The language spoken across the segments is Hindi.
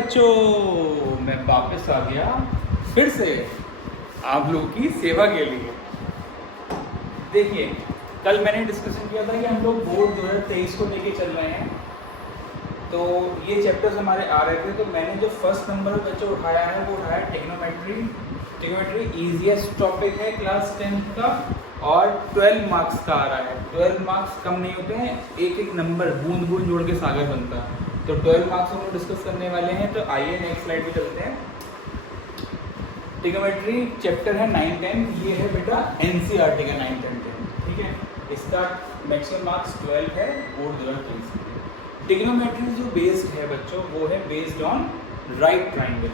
बच्चों, मैं वापस आ गया फिर से आप लोगों की सेवा के लिए। देखिए, कल मैंने डिस्कशन किया था कि हम लोग बोर्ड 2023 को लेके चल रहे हैं, तो ये चैप्टर्स हमारे आ रहे थे। तो मैंने जो फर्स्ट नंबर बच्चों उठाया है वो उठाया टेक्नोमेट्री। टेक्नोमेट्री ईजीएस्ट टॉपिक है क्लास 10th का और 12 मार्क्स का आ रहा है। 12 मार्क्स कम नहीं होते हैं, एक एक नंबर बूंद बूंद जोड़ के सागर बनता है। तो 12 मार्क्स हम लोग डिस्कस करने वाले हैं। तो आइए नेक्स्ट स्लाइड पे चलते हैं। टिग्नोमेट्री चैप्टर है 9-10, ये है बेटा एनसीईआरटी का 9-10, ठीक है। इसका मैक्सिमम मार्क्स 12 है बोर्ड 2023 के। टिग्नोमेट्री जो बेस्ड है बच्चों वो है बेस्ड ऑन राइट ट्राइंगल,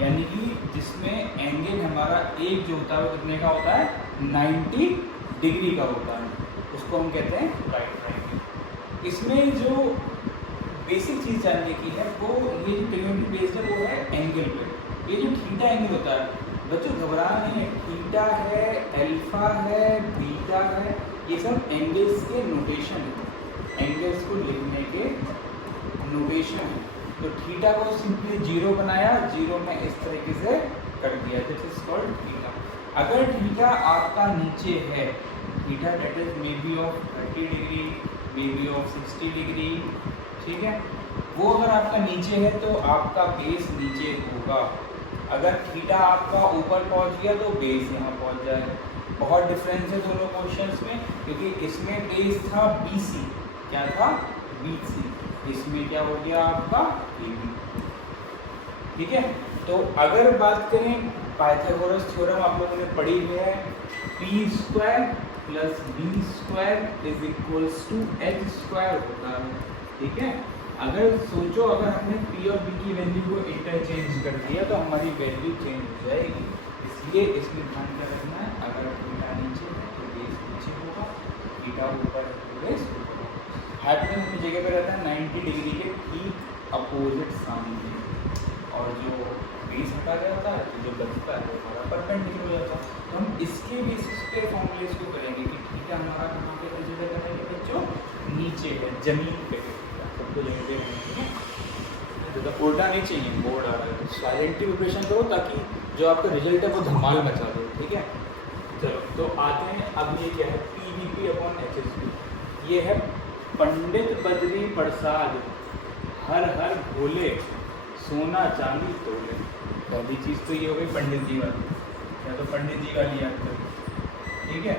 यानी कि जिसमें एंगल हमारा एक जो होता है वो कितने का होता है, 90 डिग्री का होता है, उसको हम कहते हैं राइट ट्राइंगल। इसमें जो बेसिक चीज़ जानने की है वो ये जो टिग्नोमेट्री बेस्ड है वो है एंगल पे। ये जो थीटा एंगल होता है बच्चों, घबराना नहीं है, थीटा है, अल्फा है, बीटा है, ये सब एंगल्स के नोटेशन है, एंगल्स को लिखने के नोटेशन है। तो थीटा को सिंपली 0 बनाया, 0 में इस तरीके से कर दिया, दिस इज कॉल्ड थीटा। अगर थीटा आपका नीचे है, theta that is may be of 30 degree, may be of 60 degree, ठीक है, वो अगर आपका नीचे है तो आपका बेस नीचे होगा। अगर थीटा आपका ऊपर पहुंच गया तो बेस यहाँ पहुंच जाएगा। बहुत डिफरेंस है दोनों क्वेश्चंस में, क्योंकि इसमें बेस था BC, क्या था BC, इसमें क्या हो गया आपका AB, ठीक है। तो अगर बात करें पाइथागोरस थ्योरम आप लोगों ने पढ़ी है, p² + b² is equals to h² होता है, ठीक है। अगर सोचो अगर हमने p और b की वैल्यू को इंटरचेंज कर दिया तो हमारी वैल्यू चेंज हो जाएगी। इसलिए इसमें ध्यान क्या रखना है, अगर थीटा नीचे है तो बेस नीचे होगा, थीटा ऊपर है तो बेस ऊपर होगा। हाइपोटेनस अपनी जगह पे रहता है 90 डिग्री के ठीक अपोजिट सामने, और जो बेस हटा जाता है तो जो बचता है हमारा परपेंडिकुलर हो जाता है। तो हम इसके बेसिस पे फॉर्मूले को करेंगे कि थीटा हमारा कहाँ पे कंसीडर करेंगे बच्चों, नीचे है, जमीन पे है, सबको जमीन पे है, तो उल्टा नहीं चाहिए, बोर्ड आ रहा है तो साइलेंटली प्रिपरेशन करो ताकि जो आपका रिजल्ट है वो धमाल मचा दो, ठीक है। चलो तो आते हैं, अब ये क्या है, PVP/HSP, ये है पंडित बद्री प्रसाद हर हर भोले सोना चांदी तोले। पहली चीज़ तो ये हो गई पंडित जी वाली, या तो पंडित जी वाली याद करो, ठीक है।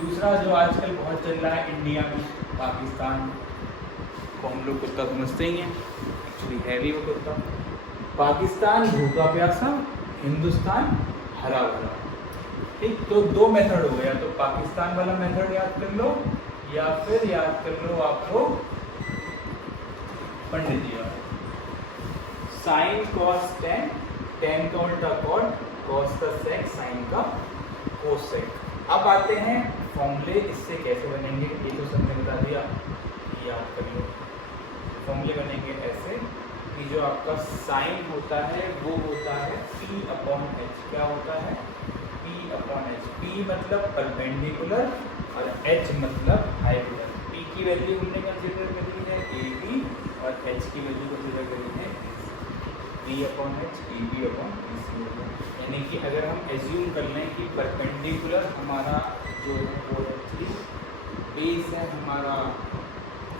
दूसरा जो आजकल बहुत चल रहा है इंडिया में, पाकिस्तान को हम लोग कुत्ता समझते ही हैं, एक्चुअली है भी वो कुत्ता। पाकिस्तान भूखा प्यासा, हिंदुस्तान हरा भरा, ठीक। तो दो मेथड हो गया, तो पाकिस्तान वाला मेथड याद कर लो या फिर याद कर लो आप लोग पंडित जी वाला। साइन कॉस टेन, टेन का उल्टा कॉट, कॉस का सेक, साइन का कोसेक। अब आते हैं फॉर्मूले, इससे कैसे बनेंगे ये तो सबने बता दिया, याद कर लो। फॉर्मूले बनेंगे ऐसे कि जो आपका साइन होता है वो होता है P/H, क्या होता है P/H। P मतलब परपेंडिकुलर और H मतलब हाइपोटेनस। P की वैल्यू हमने कंसीडर करी है AB और H की वैल्यू कंसीडर करी है P/H, AB/BC होगा। यानी कि अगर हम एज्यूम कर लें कि परपेंडिकुलर हमारा जो है वो 3, बेस है हमारा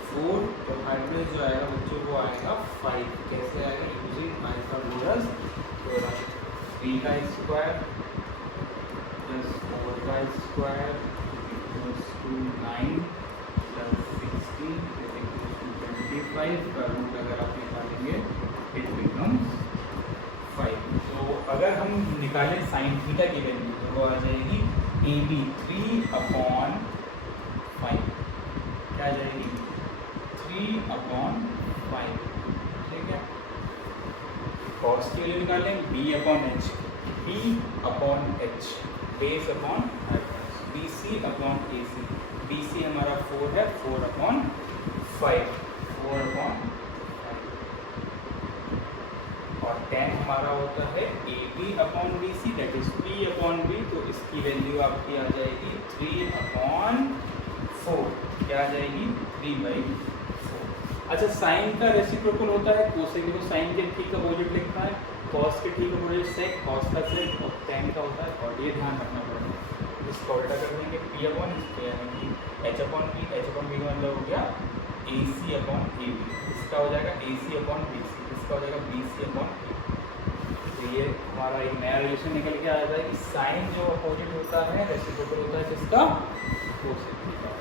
4, तो हाइपोटेनस जो आएगा बच्चों वो आएगा 5। कैसे आएगा, यूजिंग पाइथागोरस थ्योरम। 3 का स्क्वायर प्लस 4 का square equals to 9 plus 16 equals to 25 का रूट अगर आप निकालेंगे इट बिकम्स 5। तो अगर हम निकालें साइन थीटा की वैल्यू तो वो आ जाएगी AB 3/5, क्या आ जाएगी 3/5, ठीक है। कॉस की वैल्यू निकालें B/H, B/H base upon hypotenuse, BC/AC, BC हमारा 4 है, 4/5, 4/5, और 10 हमारा होता है AB/BC दैट इज P/B, तो इसकी वैल्यू आपकी आ जाएगी 3/4, क्या आ जाएगी 3/4। अच्छा साइन का रेसिप्रोकल होता है कोसेक, देखो साइन के ठीक अपोजिट लिखना है, कॉस के ठीक अपोजिट सेक, कॉस का सेक और टेन का होता है कॉट, ये ध्यान रखना पड़ेगा। इसको उल्टा कर देंगे पी अपॉन इसके यानी कि एच अपॉन पी का मतलब हो गया ए सी अपॉन ए बी, इसका हो जाएगा ए सी अपॉन बी सी, इसका हो जाएगा बी सी अपॉन ए। तो ये हमारा एक नया रिलेशन निकल के आ जाता है कि साइन जो अपोजिट होता है रेसिप्रोकल होता है किसका, कोसेक का।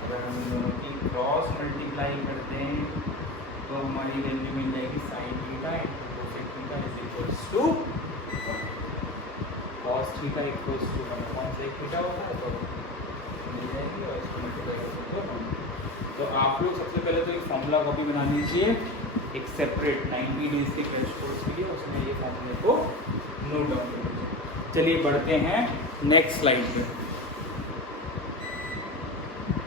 अगर हम दोनों की क्रॉस मल्टीप्लाई करते हैं तो हमारी वैल्यू मिल जाएगी sine theta into cosec theta is equals to cos theta equals to 1/sec theta होता है तो मिल जाएगी और इसको मल्टीप्लाई कर सकते हो। तो आप लोग सबसे पहले तो एक फॉर्मूला कॉपी बना लीजिए एक सेपरेट 90 डेज के क्रैश कोर्स के लिए, उसमें ये फॉर्मूले को नोट डाउन कर लीजिए। चलिए बढ़ते हैं नेक्स्ट स्लाइड पे।